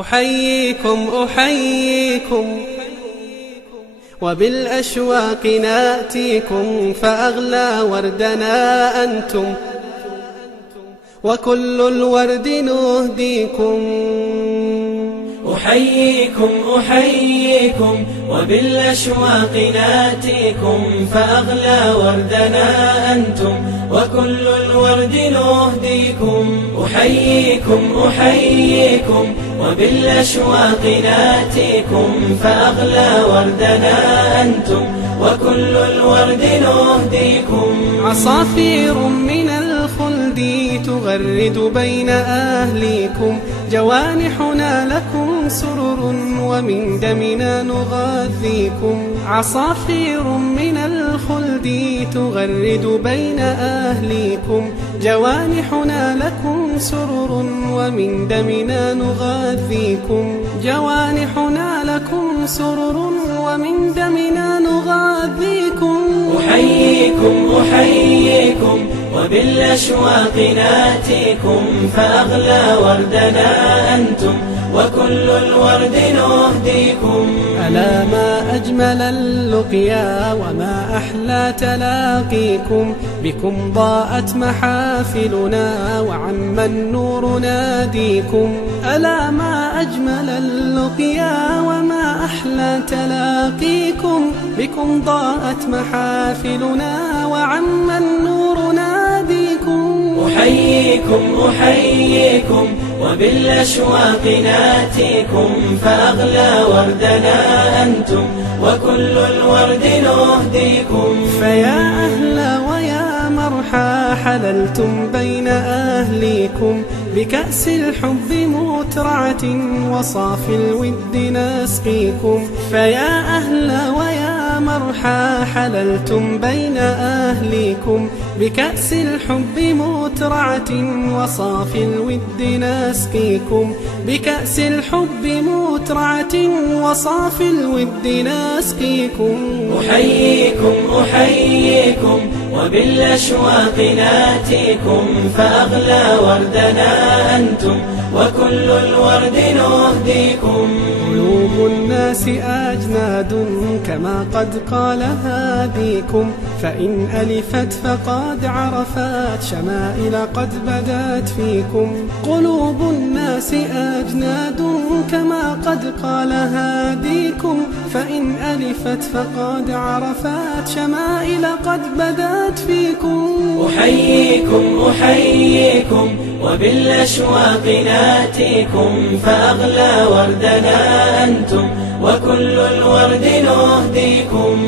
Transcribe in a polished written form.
أحييكم أحييكم وبالأشواق ناتيكم، فأغلى وردنا أنتم وكل الورد نهديكم. أحييكم أحييكم وبالأشواق ناتيكم، فأغلى وردنا أنتم وكل الورد نهديكم. أحييكم أحييكم وبالأشواق ناتيكم، فأغلى وردنا أنتم وكل الورد نهديكم. عصافير من الخلد تغرد بين أهليكم، جوانحنا لكم سرر ومن دمنا نغذيكم. عصافير من الخلد تغرد بين أهليكم، جوانحنا لكم سرر ومن دمنا نغذيكم. جوانحنا لكم سرر ومن دمنا نغذيكم. أحييكم أحييكم وبالأشواق ناتيكم، فأغلى وردنا أنتم وكل الورد نهديكم. ألا ما أجمل اللقيا وما أحلى تلاقيكم، بكم ضاءت محافلنا وعم النور ناديكم. ألا ما أجمل اللقيا وما أحلى تلاقيكم، بكم ضاءت محافلنا وعم النور ناديكم. أحييكم أحييكم وبالأشواق ناتيكم، فأغلى وردنا أنتم وكل الورد نهديكم. فيا أهلا ويا مرحى حللتم بين أهليكم، بكأس الحب مترعة وصافي الود نسقيكم. فيا أهلا ويا مرحى حللتم بين أهليكم، بكأس الحب مترعة وصافي الود نسقيكم. بكأس الحب مترعة وصافي الود نسقيكم. أحييكم أحييكم وبالأشواق ناتيكم، فأغلى وردنا أنتم وكل الورد نهديكم. قلوب الناس أجناد كما قد قال هاديكم، فإن ألفت فقد عرفت شمائل قد بدت فيكم. قلوب الناس أجناد كما قد قال هاديكم، فإن ألفت فقد عرفت شمائل قد بدت فيكم. أحييكم أحييكم وبالأشواق ناتيكم، فأغلى وردنا أنتم وكل الورد نهديكم.